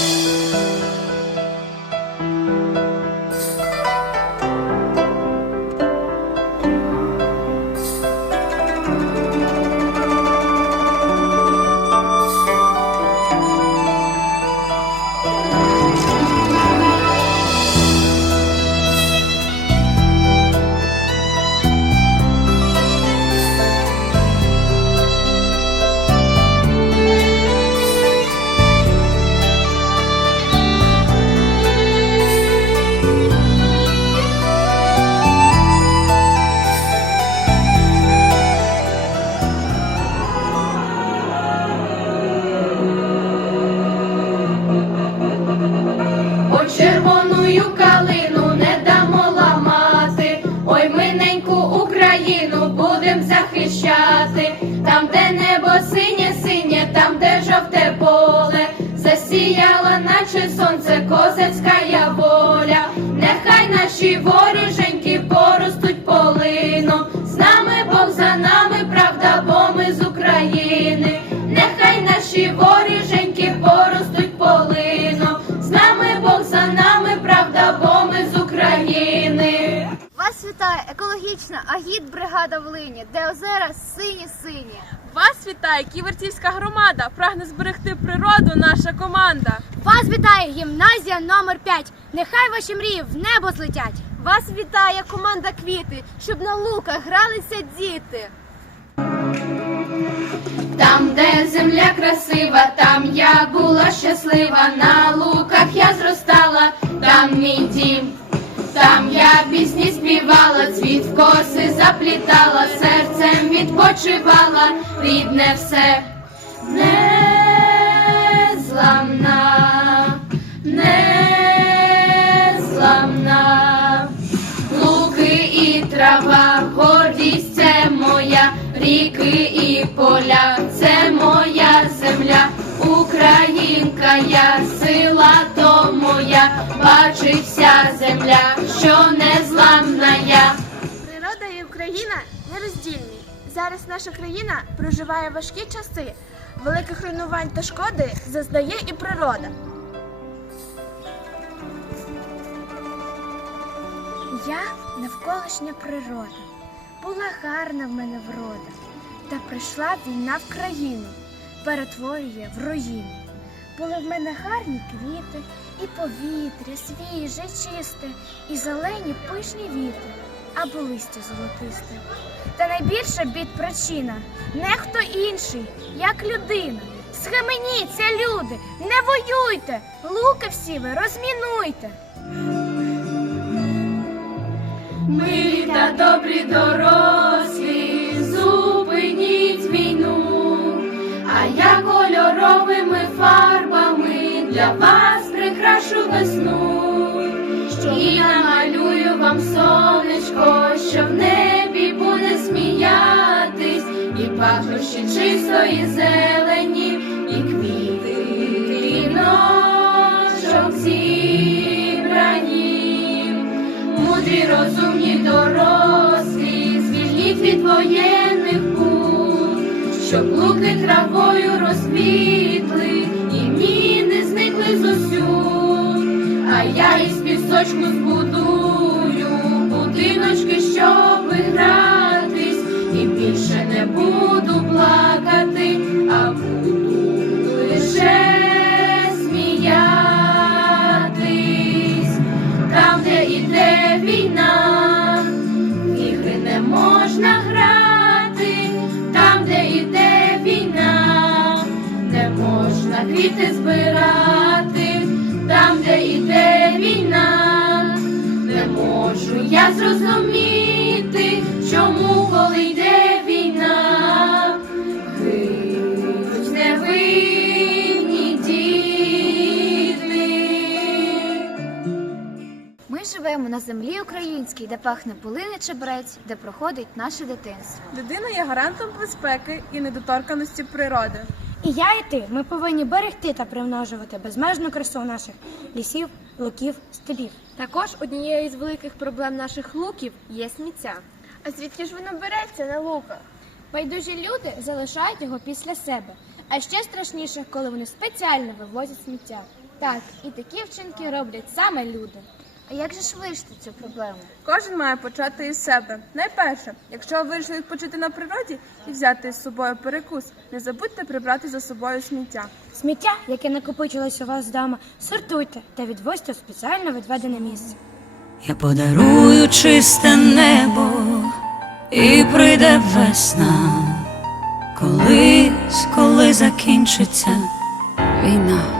Música будем захищати, там, де небо синє, синє, там, де жовте поле, засіяла, наче сонце, козацька екологічна агіт-бригада в Лині, де озера сині-сині. Вас вітає Ківерцівська громада. Прагне зберегти природу наша команда. Вас вітає гімназія номер 5 Нехай ваші мрії в небо злетять. Вас вітає команда квіти, щоб на луках гралися діти. Там, де земля красива, там я була щаслива, на луках я зростала, там мій дім. Там я пісні співала, цвіт в коси заплітала, серцем відпочивала, рідне все незламна, незламна. Луки і трава, гордість це моя, ріки і поля, Українка я, сила то моя, бачить вся земля, що незламна я. Природа і Україна нероздільні. Зараз наша країна проживає важкі часи. Великих руйнувань та шкоди зазнає і природа. Я навколишня природа, була гарна в мене врода, та прийшла війна в країну, перетворює в руїну. Були в мене гарні квіти, і повітря свіже, чисте, і зелені пишні віти, або листя золотисте. Та найбільша бід причина не хто інший, як людина. Схаменіться, люди, не воюйте, луки всі ви розмінуйте. Милі та добрі дорослі, зупиніть війну, а я кольоровими фарбами для вас прикрашу весну. І намалюю вам сонечко, що в небі буде сміятись, і пахощі чистої зелені, і квіти віночок зібрані. Мудрі, розумні, дорослі, звільніть від воєнних пут, щоб луки травою розквітли і міни. А я із пісочку збудую будиночки, щоб гратись, і більше не буду плакати, а буду лише сміятись. Там, де іде війна, ігри не можна грати, там, де іде війна, не можна квіти збирати, можу я зрозуміти, чому, коли йде війна, гинуть невинні діти. Ми живемо на землі українській, де пахне полине чебрець, де проходить наше дитинство. Людина є гарантом безпеки і недоторканості природи. І я, і ти, ми повинні берегти та примножувати безмежну красу наших лісів, луків, степів. Також однією з великих проблем наших луків є сміття. А звідки ж воно береться на луках? Байдужі люди залишають його після себе. А ще страшніше, коли вони спеціально вивозять сміття. Так, і такі вчинки роблять саме люди. А як же ж вирішити цю проблему? Кожен має почати із себе. Найперше, якщо ви вирішили відпочити на природі і взяти з собою перекус, не забудьте прибрати за собою сміття. Сміття, яке накопичилось у вас вдома, сортуйте та відвозьте у спеціально відведене місце. Я подарую чисте небо, і прийде весна, колись, коли закінчиться війна.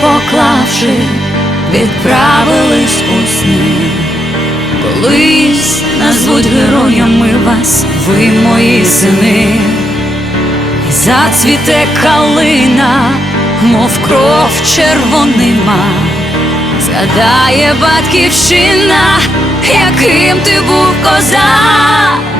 Поклавши, відправились у сни. Колись назвуть героями вас, ви мої сини, і зацвіте калина, мов кров червонима, згадає батьківщина, яким ти був козак.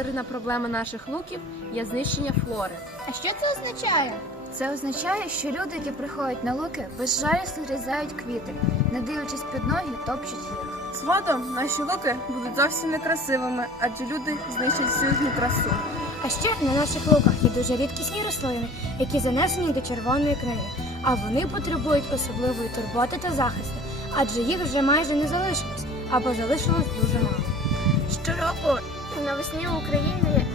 Поширена проблема наших луків є знищення флори. А що це означає? Це означає, що люди, які приходять на луки, безжалісно різають квіти, не дивлячись під ноги, топчуть їх. Згодом наші луки будуть зовсім некрасивими, адже люди знищать всю їхню красу. А ще на наших луках є дуже рідкісні рослини, які занесені до червоної книги, а вони потребують особливої турботи та захисту, адже їх вже майже не залишилось або залишилось дуже мало. Щороку навесні в Україні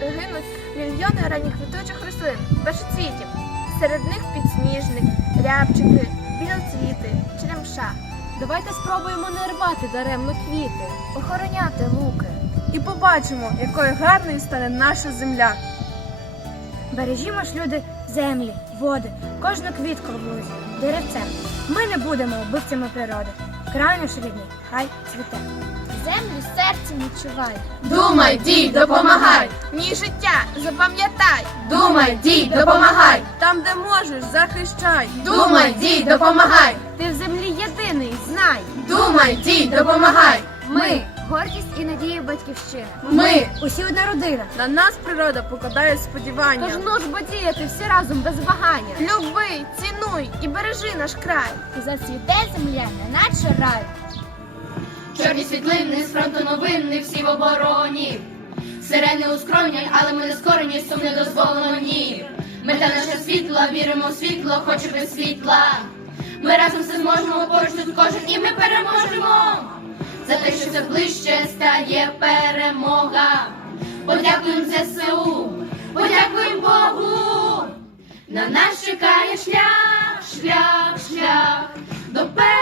загинуть мільйони ранніх рослин, першоцвітів. Серед них підсніжник, рябчики, білоцвіти, черемша. Давайте спробуємо не рвати даремно квіти. Охороняти луки. І побачимо, якою гарною стане наша земля. Бережімо ж люди землі, води, кожну квітку в лузі, деревце. Ми не будемо убивцями природи. Край наш хай цвіте. Землю серцем відчувай. Думай, дій, допомагай! Мій життя, запам'ятай! Думай, дій, допомагай! Там, де можеш, захищай! Думай, дій, допомагай! Ти в землі єдиний, знай. Думай, дій, допомагай! Ми гордість і надія батьківщини. Ми Усі одна родина. На нас природа покладає сподівання. Тож ну ж бо діяти всі разом без вагання. Люби, цінуй і бережи наш край. Зацвіте земля, неначе рай. Чорні світлини з фронту новини, всі в обороні. Сирени у скронях, але ми не скорені, сум не дозволено ні. Мета наша світла, віримо в світло, хоч і без світла. Ми разом все зможемо, поруч тут кожен, і ми переможемо. За те, що все ближче стає перемога. Подякуємо ЗСУ, подякуємо Богу. На нас чекає шлях, шлях, шлях до перемоги.